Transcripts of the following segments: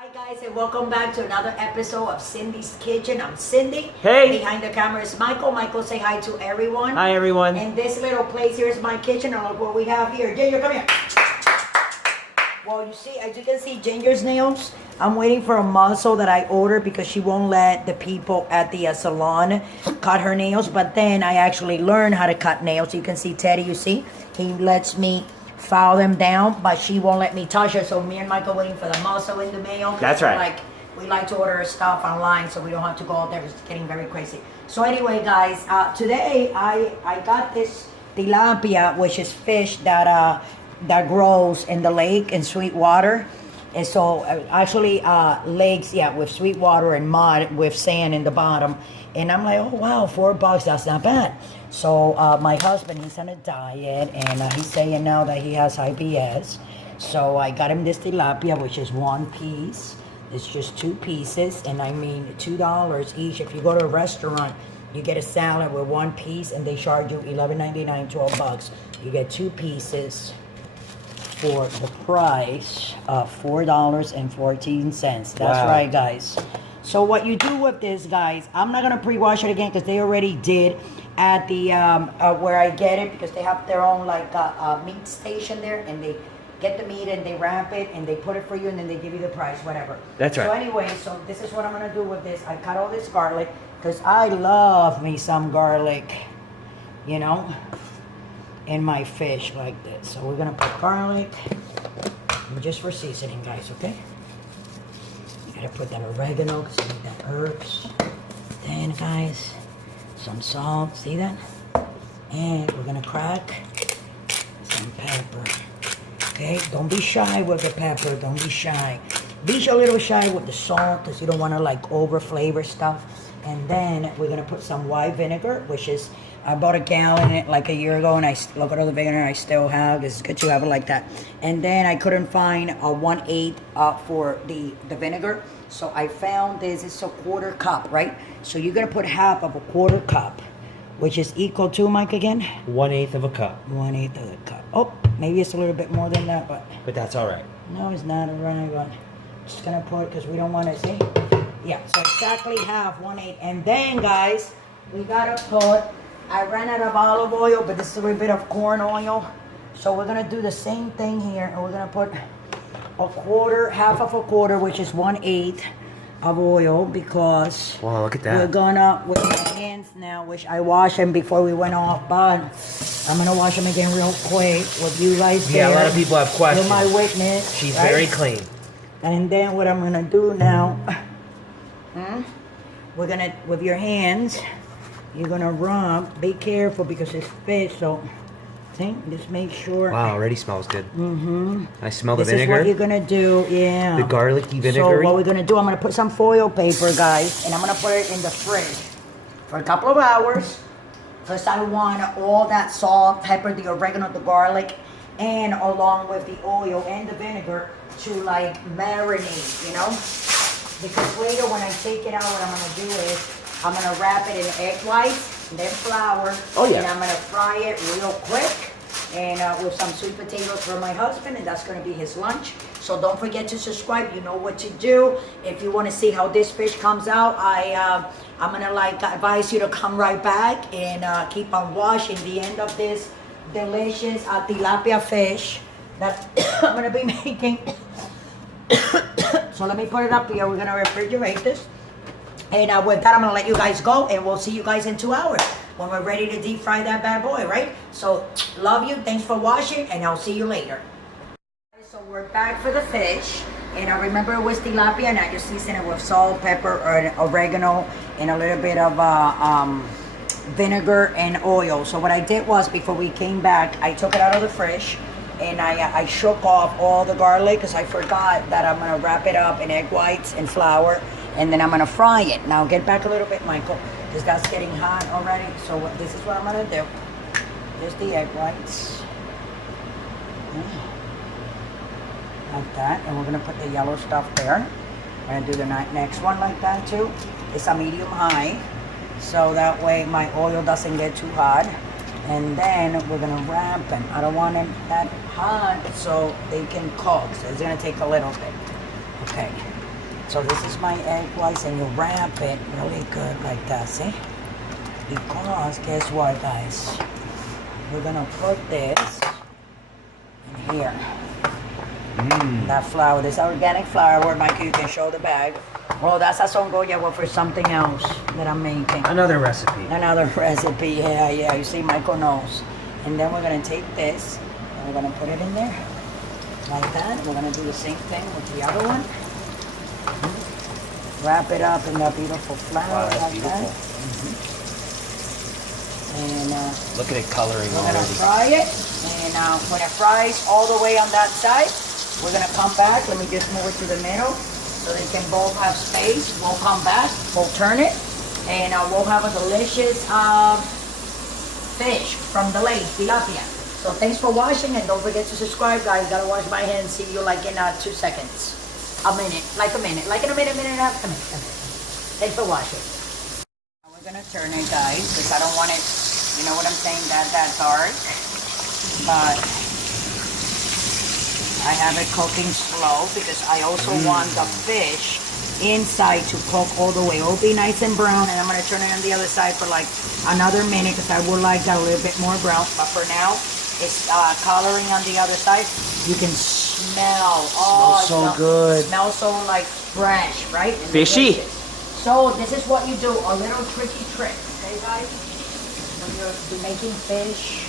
Hi guys, and welcome back to another episode of Cindy's Kitchen. I'm Cindy. Hey. Behind the camera is Michael. Michael, say hi to everyone. Hi, everyone. And this little place here is my kitchen. And look what we have here. Ginger, come here. Well, you see, as you can see, Ginger's nails. I'm waiting for a muscle that I ordered because she won't let the people at the salon cut her nails. But then I actually learned how to cut nails. You can see Teddy, you see, he lets me file them down, but she won't let me touch it. So me and Michael waiting for the muscle in the mail. That's right. We like to order stuff online so we don't have to go out there. It's getting very crazy. So anyway, guys, today I got this tilapia, which is fish that grows in the lake in sweet water. And so actually lakes, yeah, with sweet water and mud with sand in the bottom. And I'm like, oh wow, $4, that's not bad. So my husband, he's on a diet, and he's saying now that he has IBS. So I got him this tilapia, which is one piece. It's just two pieces, and I mean $2 each. If you go to a restaurant, you get a salad with one piece, and they charge you $11.99, $12. You get two pieces for the price of $4.14. That's Wow. right, guys. So what you do with this, guys, I'm not gonna pre-wash it again because they already did at the where I get it, because they have their own like meat station there, and they get the meat and they wrap it and they put it for you, and then they give you the price, whatever. That's right. So anyway, so this is what I'm gonna do with this. I cut all this garlic because I love me some garlic, you know, in my fish like this. So we're gonna put garlic just for seasoning, guys, okay? You gotta put that oregano because you need that herbs. Then, guys, some salt, see that? And we're gonna crack some pepper. Okay, don't be shy with the pepper, don't be shy. Be a little shy with the salt because you don't wanna like over flavor stuff. And then we're gonna put some white vinegar, which is, I bought a gallon like a year ago, and I look at all the vinegar I still have. It's good to have it like that. And then I couldn't find a 1/8 for the vinegar. So I found this, it's a 1/4 cup, right? So you're gonna put half of a 1/4 cup, which is equal to, Mike, again? 1/8 of a cup. 1/8 of the cup. Oh, maybe it's a little bit more than that, but That's all right. no, it's not right, but just gonna put, because we don't want to see. Yeah, so exactly half, 1/8. And then, guys, we gotta put, I ran out of olive oil, but this is a little bit of corn oil. So we're gonna do the same thing here, and we're gonna put a 1/4, half of a 1/4, which is 1/8 of oil, because Wow, look at we're that. gonna, with my hands now, which I washed them before we went off, but I'm gonna wash them again real quick with you guys Yeah, there. a lot of people have questions. You're my witness. She's right? very clean. And then what I'm gonna do now, we're gonna, with your hands, you're gonna rub, be careful because it's fish, so see, just make sure. Wow, already smells good. I smell the This is vinegar. what you're gonna do, yeah. The garlicky So vinegar. what we're gonna do, I'm gonna put some foil paper, guys, and I'm gonna put it in the fridge for a couple of hours. Because I want all that salt, pepper, the oregano, the garlic, and along with the oil and the vinegar to like marinate, you know? Because later when I take it out, what I'm gonna do is I'm gonna wrap it in egg whites, then flour, Oh, yeah. and I'm gonna fry it real quick, and with some sweet potatoes for my husband, and that's gonna be his lunch. So don't forget to subscribe. You know what to do. If you want to see how this fish comes out, I'm gonna like advise you to come right back and keep on watching the end of this delicious tilapia fish that I'm gonna be making. So let me put it up here. We're gonna refrigerate this. And with that, I'm gonna let you guys go, and we'll see you guys in 2 hours when we're ready to deep fry that bad boy, right? So love you, thanks for watching, and I'll see you later. So we're back for the fish, and I remember it was tilapia, and I just seasoned it with salt, pepper, or oregano, and a little bit of vinegar and oil. So what I did was, before we came back, I took it out of the fridge, and I shook off all the garlic because I forgot that I'm gonna wrap it up in egg whites and flour, and then I'm gonna fry it. Now get back a little bit, Michael, because that's getting hot already. So this is what I'm gonna do. Just the egg whites. Like that, and we're gonna put the yellow stuff there. I'm gonna do the next one like that too. It's a medium high, so that way my oil doesn't get too hot. And then we're gonna wrap them. I don't want them that hot so they can cook. So it's gonna take a little bit. Okay. So this is my egg whites, and you wrap it really good like that, see? Because guess what, guys? We're gonna put this in here. That flour, this organic flour, Mikey, you can show the bag. Oh, that's a songoya, well, for something else that I'm making. Another recipe. Another recipe, yeah. You see, Michael knows. And then we're gonna take this and we're gonna put it in there like that. We're gonna do the same thing with the other one. Wrap it up in that beautiful flour. Wow, that's like beautiful. that. And Look at it coloring we're gonna already. fry it. And when it fries all the way on that side, we're gonna come back. Let me just move it to the middle so they can both have space. We'll come back, we'll turn it, and we'll have a delicious fish from the lake, tilapia. So thanks for watching, and don't forget to subscribe, guys. Gotta wash my hands. See you like in 2 seconds. A minute, like in a minute and a half, a minute. Thanks for watching. Now we're gonna turn it, guys, because I don't want it, you know what I'm saying, that dark. But I have it cooking slow because I also want the fish inside to cook all the way. It'll be nice and brown, and I'm gonna turn it on the other side for like another minute because I would like that a little bit more brown. But for now, it's coloring on the other side. You can smell. Oh, Smells so good. Smells so like fresh, right? And Fishy. delicious. So this is what you do. A little tricky trick, okay, guys? When you're making fish,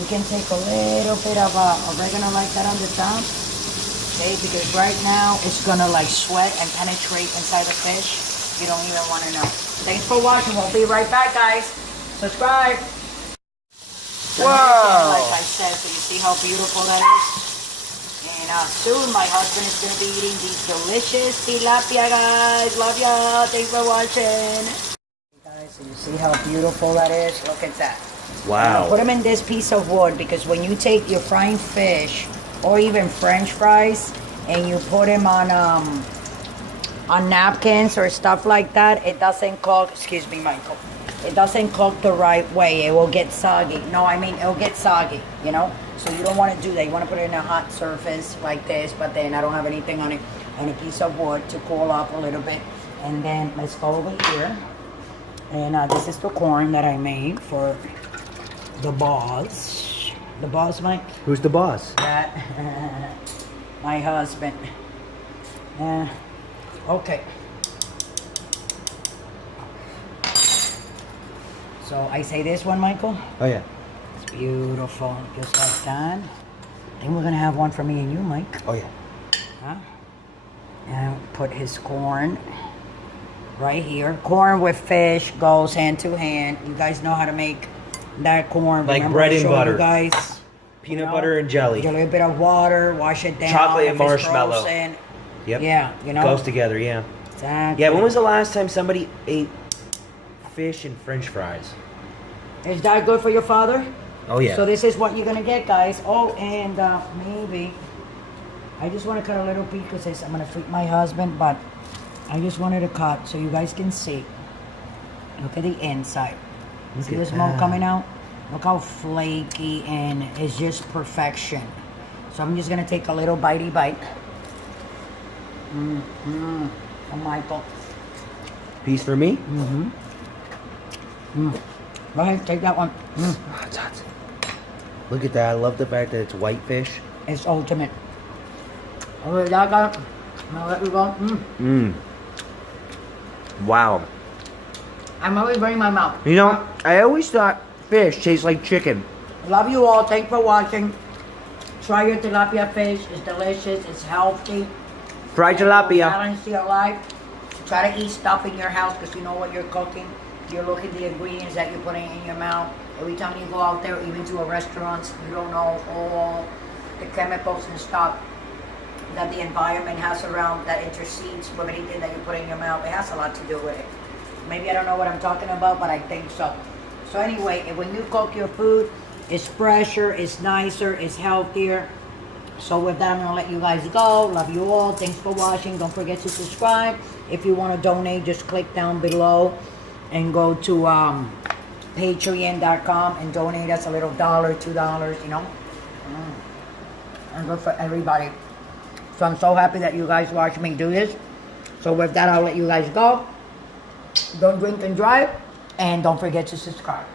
you can take a little bit of oregano like that on the top, okay? Because right now it's gonna like sweat and penetrate inside the fish. You don't even want to know. Thanks for watching. We'll be right back, guys. Subscribe. Wow. Like I said, so you see how beautiful that is. And soon my husband is gonna be eating these delicious tilapia, guys. Love ya. Thanks for watching. Guys, so you see how beautiful that is. Look at that. Wow. Put them in this piece of wood because when you take your frying fish or even French fries and you put them on napkins or stuff like that, it doesn't cook. Excuse me, Michael. It doesn't cook the right way. It will get soggy. No, I mean it'll get soggy. You know. So you don't want to do that. You want to put it in a hot surface like this. But then I don't have anything on it. On a piece of wood to cool up a little bit. And then let's go over here. And this is the corn that I made for the boss. The boss, Mike? Who's the boss? That, my husband. Okay. So I say this one, Michael. Oh yeah. It's beautiful, just like that. Then we're gonna have one for me and you, Mike. Oh yeah. Huh? And put his corn right here. Corn with fish goes hand to hand. You guys know how to make that corn. Like Remember bread I and showed butter. You guys, Peanut butter and jelly. A little bit of water, wash it down. Chocolate and if it's marshmallow. frozen. Yep. Yeah, you know. Goes together, yeah. Exactly. Yeah, when was the last time somebody ate fish and French fries? Is that good for your father? Oh yeah. So this is what you're gonna get, guys. Oh, and maybe I just want to cut a little piece because I'm gonna feed my husband, but I just wanted to cut so you guys can see. Look at the inside. See the smoke coming out? Look how flaky, and it's just perfection. So I'm just gonna take a little bitey bite. Oh, Michael. Piece for me? Go ahead, take that one. Oh, it's hot. Look at that. I love the fact that it's white fish. It's ultimate. Okay, that got it. Now let me go. Wow. I'm always burning my mouth. You know, I always thought fish tastes like chicken. Love you all. Thanks for watching. Try your tilapia fish. It's delicious. It's healthy. Fried tilapia. Balance your life. Try to eat stuff in your house because you know what you're cooking. You're looking at the ingredients that you're putting in your mouth. Every time you go out there, even to a restaurant, you don't know all the chemicals and stuff that the environment has around that intercedes with anything that you put in your mouth. It has a lot to do with it. Maybe I don't know what I'm talking about, but I think so. So anyway, when you cook your food, it's fresher, it's nicer, it's healthier. So with that, I'm going to let you guys go. Love you all. Thanks for watching. Don't forget to subscribe. If you want to donate, just click down below and go to patreon.com and donate us a little $1, $2, you know. And good for everybody. So I'm so happy that you guys watch me do this. So with that, I'll let you guys go. Don't drink and drive, and don't forget to subscribe.